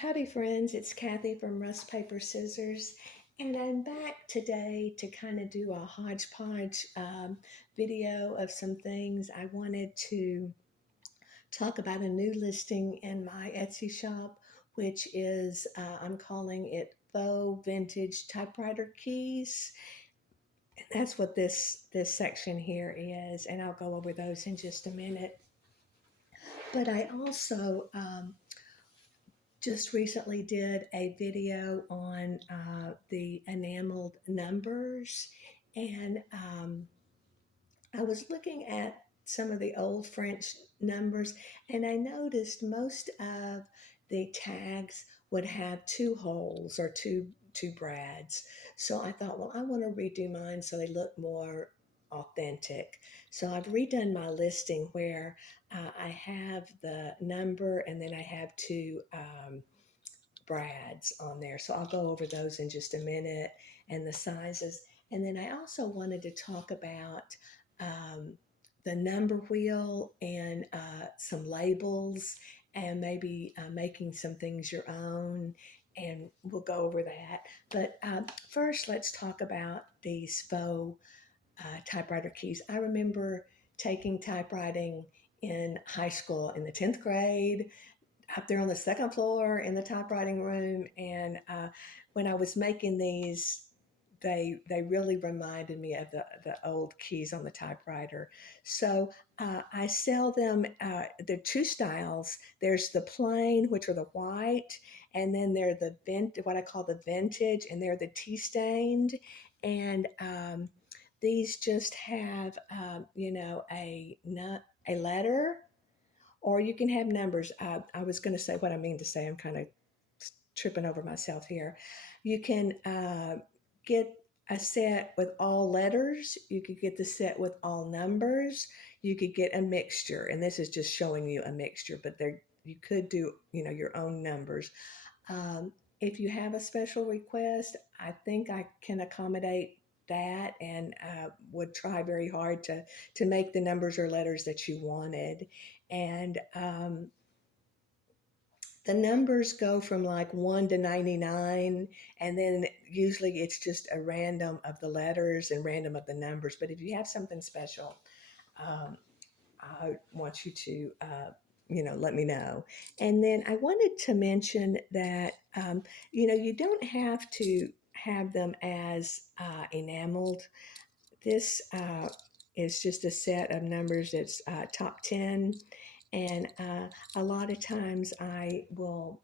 Howdy friends, it's Kathy from RustPaperScissors, and I'm back today to kind of do a hodgepodge video of some things. I wanted to talk about a new listing in my Etsy shop, which is, I'm calling it Faux Vintage Typewriter Keys. And that's what this section here is, and I'll go over those in just a minute. But I also just recently did a video on the enameled numbers, and I was looking at some of the old French numbers, and I noticed most of the tags would have two holes or two brads. So I thought, well, I want to redo mine so they look more authentic. So I've redone my listing where I have the number and then I have two brads on there. So I'll go over those in just a minute and the sizes. And then I also wanted to talk about the number wheel and some labels and maybe making some things your own. And we'll go over that. But first, let's talk about these faux typewriter keys. I remember taking typewriting in high school in the 10th grade, up there on the second floor in the typewriting room. And when I was making these, they really reminded me of the old keys on the typewriter. So I sell them. There are two styles. There's the plain, which are the white, and then they're the what I call the vintage, and they're the tea stained. And these just have, a letter, or you can have numbers. I was going to say what I mean to say. I'm kind of tripping over myself here. You can get a set with all letters. You could get the set with all numbers. You could get a mixture, and this is just showing you a mixture, but there you could do your own numbers. If you have a special request, I think I can accommodate that, and would try very hard to make the numbers or letters that you wanted. And the numbers go from like 1 to 99, and then usually it's just a random of the letters and random of the numbers. But if you have something special, I want you to let me know. And then I wanted to mention that you don't have to have them as enameled. This is just a set of numbers that's top 10. And a lot of times I will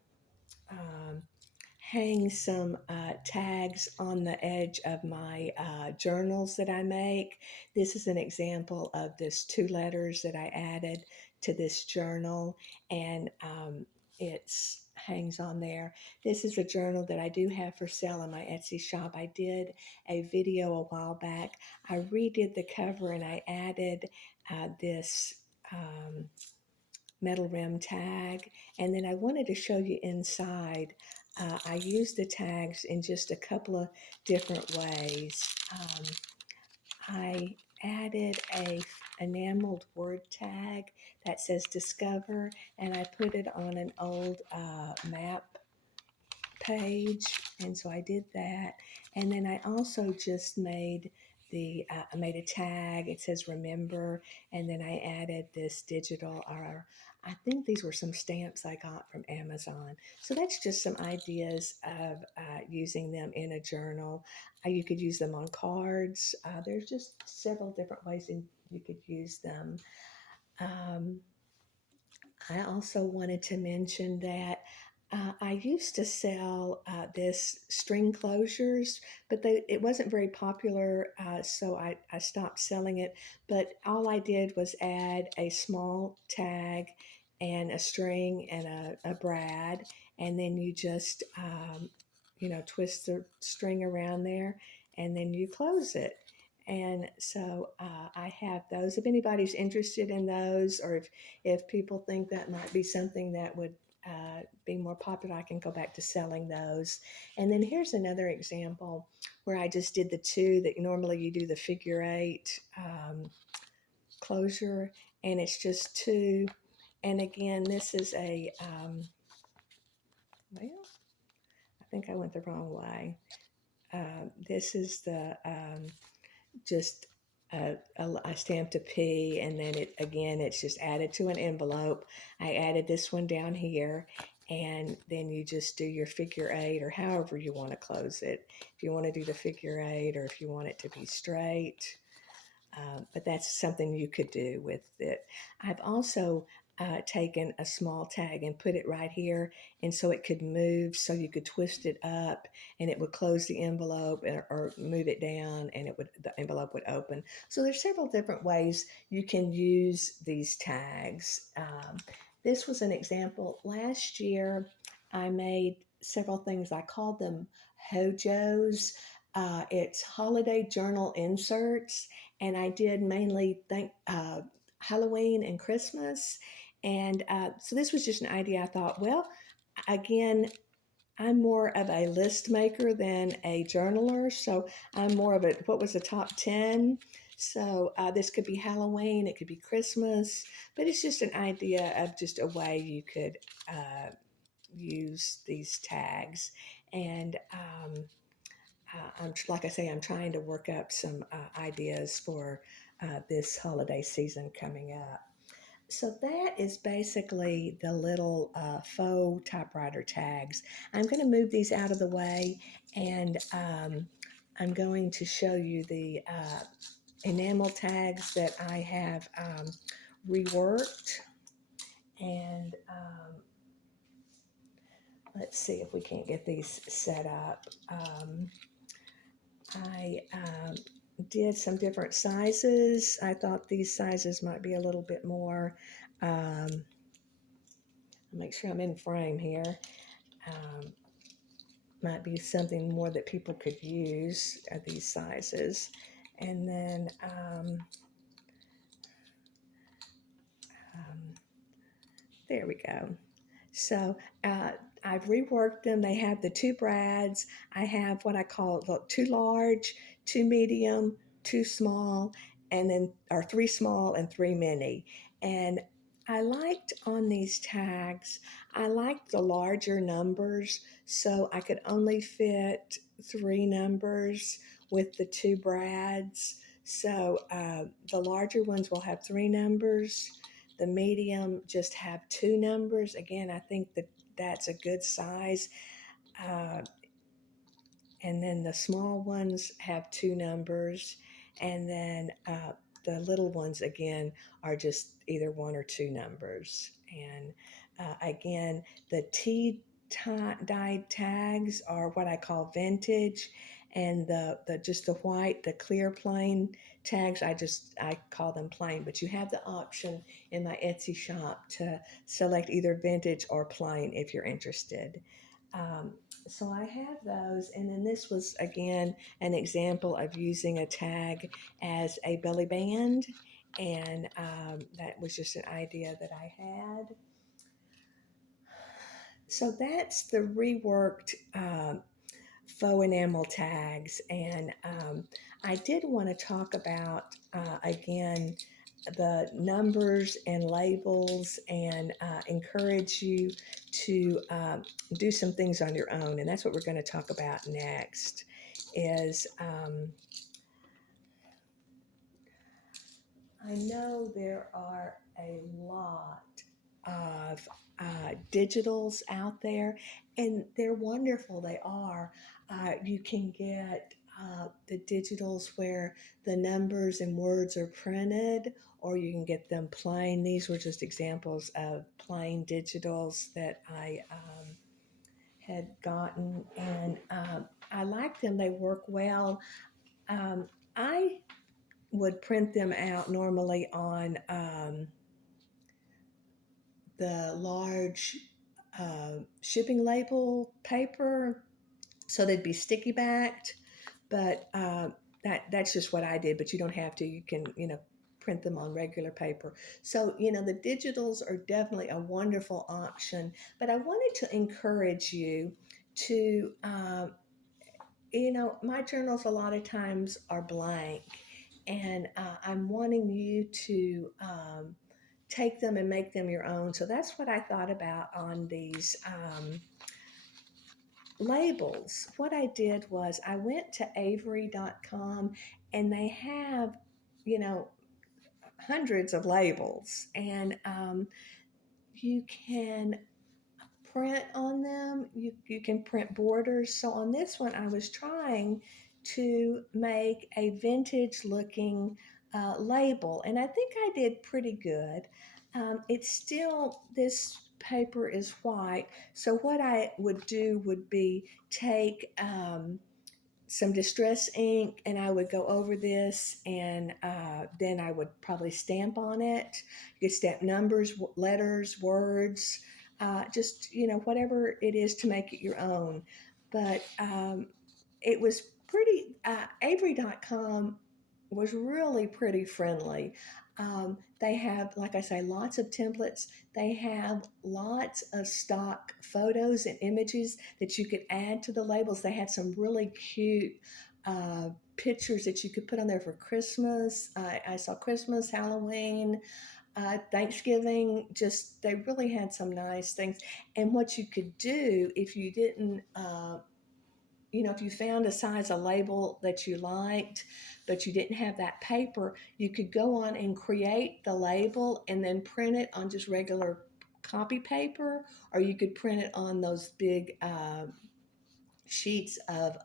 hang some tags on the edge of my journals that I make. This is an example of this 2 letters that I added to this journal, and it's hangs on there. This is a journal that I do have for sale in my Etsy shop. I did a video a while back. I redid the cover and I added this metal rim tag, and then I wanted to show you inside. I used the tags in just a couple of different ways. I added a enameled word tag that says discover, and I put it on an old map page, and so I did that. And then I also just made I made a tag. It says remember, and then I added this digital, or I think these were some stamps I got from Amazon. So that's just some ideas of using them in a journal. You could use them on cards. There's just several different ways you could use them. I also wanted to mention that I used to sell this string closures, but it wasn't very popular, so I stopped selling it. But all I did was add a small tag and a string and a brad, and then you just, twist the string around there, and then you close it. And so I have those. If anybody's interested in those, or if people think that might be something that would be more popular, I can go back to selling those. And then here's another example where I just did the 2 that normally you do the figure 8 closure, and it's just 2. And again, this is a Well, I think I went the wrong way. This is the just I stamped a P, and then it again, it's just added to an envelope. I added this one down here, and then you just do your figure eight or however you want to close it. If you want to do the figure eight or if you want it to be straight. But that's something you could do with it. I've also taken a small tag and put it right here, and so it could move, so you could twist it up and it would close the envelope, or move it down and the envelope would open. So there's several different ways you can use these tags. This was an example. Last year I made several things. I called them hojos. It's holiday journal inserts, and I did mainly Halloween and Christmas. And so this was just an idea. I thought, well, again, I'm more of a list maker than a journaler, so I'm more of a what was the top 10. So this could be Halloween, it could be Christmas, but it's just an idea of just a way you could use these tags. And like I say, I'm trying to work up some ideas for this holiday season coming up. So that is basically the little faux typewriter tags. I'm going to move these out of the way, and I'm going to show you the enamel tags that I have reworked. And let's see if we can't get these set up. I did some different sizes. I thought these sizes might be a little bit more. Make sure I'm in frame here. Might be something more that people could use at these sizes. And then there we go. So I've reworked them. They have the two brads. I have what I call two large, two medium, two small, and then or three small and three mini. And I liked on these tags, I liked the larger numbers, so I could only fit three numbers with the two brads. So the larger ones will have three numbers. The medium just have two numbers. Again, I think that that's a good size. And then the small ones have two numbers. And then the little ones, again, are just either one or two numbers. And again, the tea-dyed tags are what I call vintage. And the just the white, the clear plain tags, I call them plain, but you have the option in my Etsy shop to select either vintage or plain if you're interested. Um, so I have those, and then this was again an example of using a tag as a belly band, and that was just an idea that I had. So that's the reworked faux enamel tags, and I did want to talk about again the numbers and labels, and encourage you to do some things on your own, and that's what we're going to talk about next. Is I know there are a lot of digitals out there, and they're wonderful. They are. You can get the digitals where the numbers and words are printed, or you can get them plain. These were just examples of plain digitals that I had gotten, and I like them. They work well. I would print them out normally on the large shipping label paper, so they'd be sticky backed. But that's just what I did. But you don't have to. You can print them on regular paper. So the digitals are definitely a wonderful option. But I wanted to encourage you to my journals a lot of times are blank, and I'm wanting you to take them and make them your own. So that's what I thought about on these labels, what I did was I went to Avery.com, and they have, you know, hundreds of labels, and you can print on them. You can print borders. So on this one, I was trying to make a vintage looking label, and I think I did pretty good. It's still, this paper is white. So what I would do would be take some distress ink, and I would go over this, and then I would probably stamp on it. You could stamp numbers, letters, words, just, you know, whatever it is to make it your own. But it was pretty, Avery.com was really pretty friendly. They have, like I say, lots of templates. They have lots of stock photos and images that you could add to the labels. They had some really cute pictures that you could put on there for Christmas. I saw Christmas, Halloween, Thanksgiving. Just, they really had some nice things. And what you could do if you didn't, you know, if you found a size of label that you liked, but you didn't have that paper, you could go on and create the label and then print it on just regular copy paper, or you could print it on those big sheets of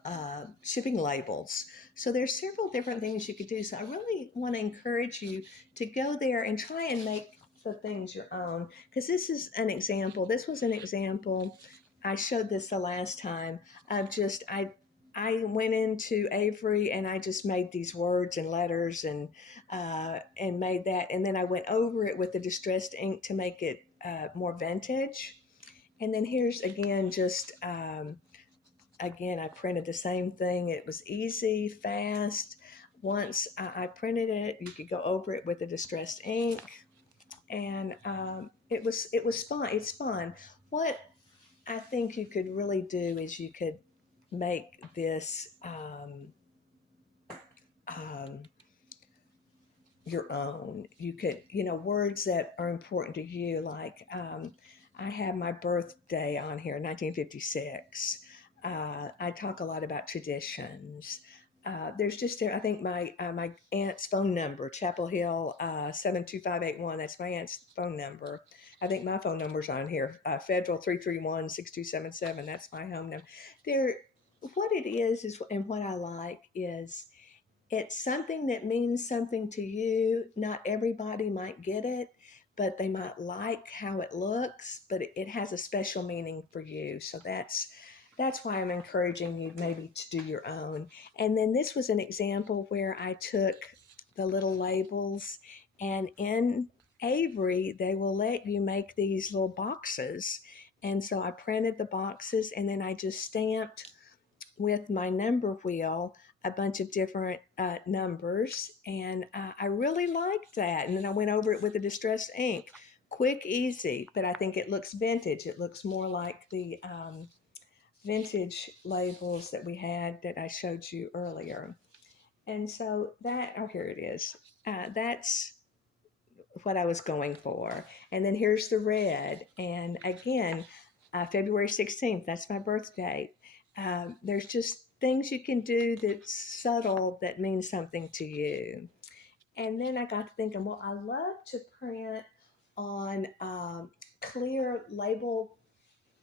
shipping labels. So there's several different things you could do. So I really want to encourage you to go there and try and make the things your own, because this is an example. This was an example. I showed this the last time of just, I went into Avery and I just made these words and letters, and made that, and then I went over it with the distressed ink to make it more vintage. And then here's again, just again, I printed the same thing. It was easy, fast. Once I printed it, you could go over it with the distressed ink, and it was fun. It's fun. What I think you could really do is you could make this um, your own. You could, you know, words that are important to you, like I have my birthday on here, 1956. I talk a lot about traditions. There's just, I think my aunt's phone number, Chapel Hill 72581. That's my aunt's phone number. I think my phone number's on here, Federal 331-6277. That's my home number. There, what it is, and what I like is, it's something that means something to you. Not everybody might get it, but they might like how it looks, but it has a special meaning for you. So that's why I'm encouraging you maybe to do your own. And then this was an example where I took the little labels, and in Avery, they will let you make these little boxes. And so I printed the boxes, and then I just stamped with my number wheel a bunch of different numbers, and I really liked that. And then I went over it with a distress ink. Quick, easy, but I think it looks vintage. It looks more like the vintage labels that we had that I showed you earlier. And so that, oh, here it is. That's what I was going for. And then here's the red. And again, February 16th, that's my birthday. There's just things you can do that's subtle that means something to you. And then I got to thinking, well, I love to print on clear label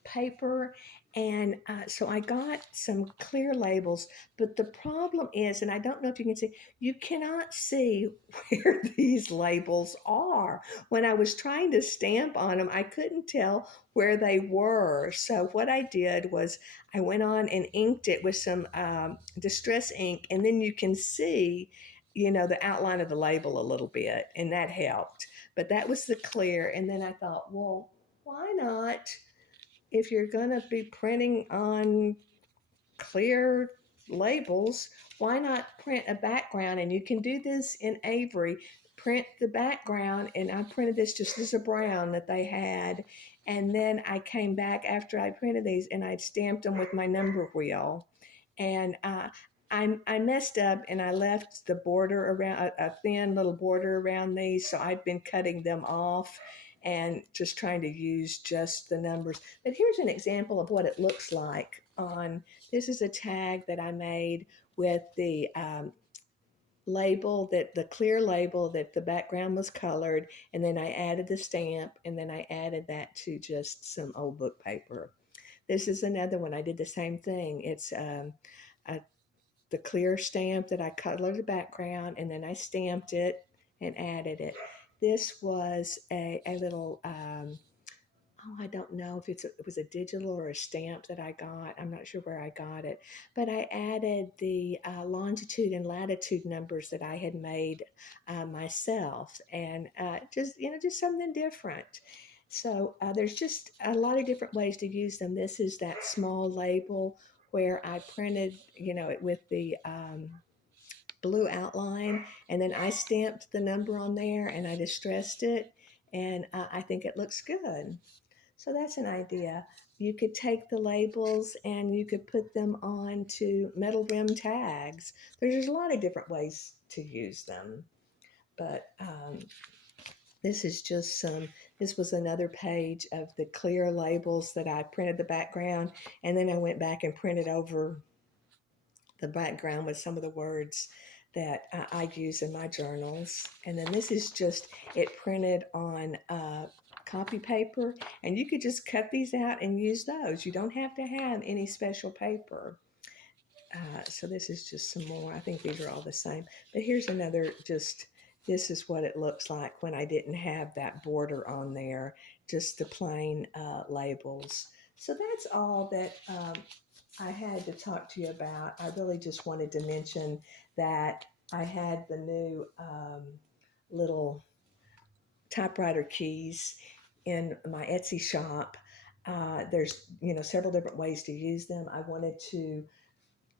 paper. And so I got some clear labels, but the problem is, and I don't know if you can see, you cannot see where these labels are. When I was trying to stamp on them, I couldn't tell where they were. So what I did was I went on and inked it with some distress ink, and then you can see, you know, the outline of the label a little bit, and that helped. But that was the clear. And then I thought, well, why not? If you're going to be printing on clear labels, why not print a background? And you can do this in Avery. Print the background, and I printed this just as a brown that they had. And then I came back after I printed these, and I stamped them with my number wheel. And I messed up, and I left the border around, a thin little border around these, so I'd been cutting them off. and just trying to use just the numbers. But here's an example of what it looks like on, this is a tag that I made with the label, that the clear label, that the background was colored, and then I added the stamp, and then I added that to just some old book paper. This is another one. I did the same thing. It's a, the clear stamp that I colored the background, and then I stamped it and added it. This was a little oh, I don't know if it was a digital or a stamp that I got. I'm not sure where I got it, but I added the longitude and latitude numbers that I had made myself, and just just something different. So there's just a lot of different ways to use them. This is that small label where I printed, it with the blue outline, and then I stamped the number on there, and I distressed it, and I think it looks good. So that's an idea. You could take the labels and you could put them on to metal rim tags. There's a lot of different ways to use them. But this is just this was another page of the clear labels that I printed the background, and then I went back and printed over the background with some of the words that I use in my journals. And then this is just it printed on copy paper, and you could just cut these out and use those. You don't have to have any special paper. So this is just some more. I think these are all the same. But here's another, just this is what it looks like when I didn't have that border on there, just the plain labels. So that's all that I had to talk to you about. I really just wanted to mention that I had the new little typewriter keys in my Etsy shop. There's several different ways to use them. I wanted to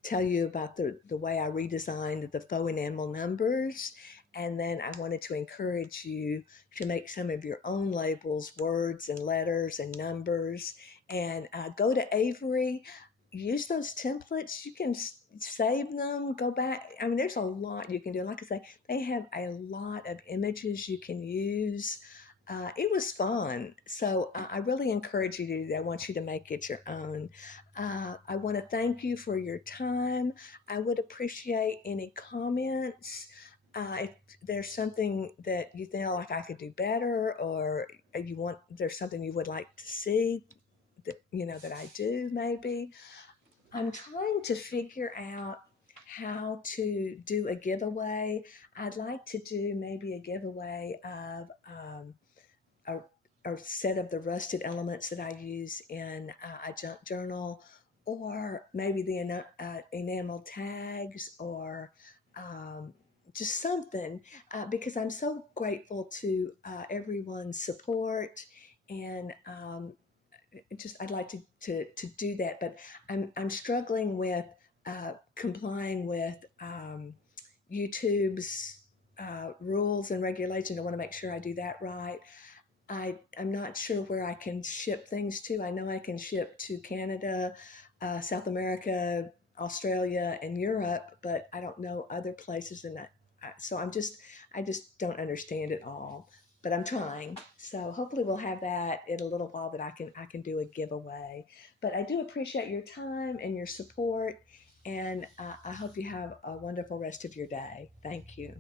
tell you about the way I redesigned the faux enamel numbers. And then I wanted to encourage you to make some of your own labels, words and letters and numbers. And go to Avery, use those templates. You can save them, go back. I mean, there's a lot you can do. Like I say, they have a lot of images you can use. It was fun. So I really encourage you to do that. I want you to make it your own. I want to thank you for your time. I would appreciate any comments. If there's something that you feel like I could do better, or there's something you would like to see that I do, maybe. I'm trying to figure out how to do a giveaway. I'd like to do maybe a giveaway of a set of the rusted elements that I use in a junk journal, or maybe the enamel tags, or just something, because I'm so grateful to everyone's support, and just I'd like to do that, but I'm struggling with complying with YouTube's rules and regulations. I want to make sure I do that right. I'm not sure where I can ship things to. I know I can ship to Canada, South America, Australia, and Europe, but I don't know other places. And so I just don't understand it all. But I'm trying. So hopefully we'll have that in a little while, that I can do a giveaway. But I do appreciate your time and your support, and I hope you have a wonderful rest of your day. Thank you.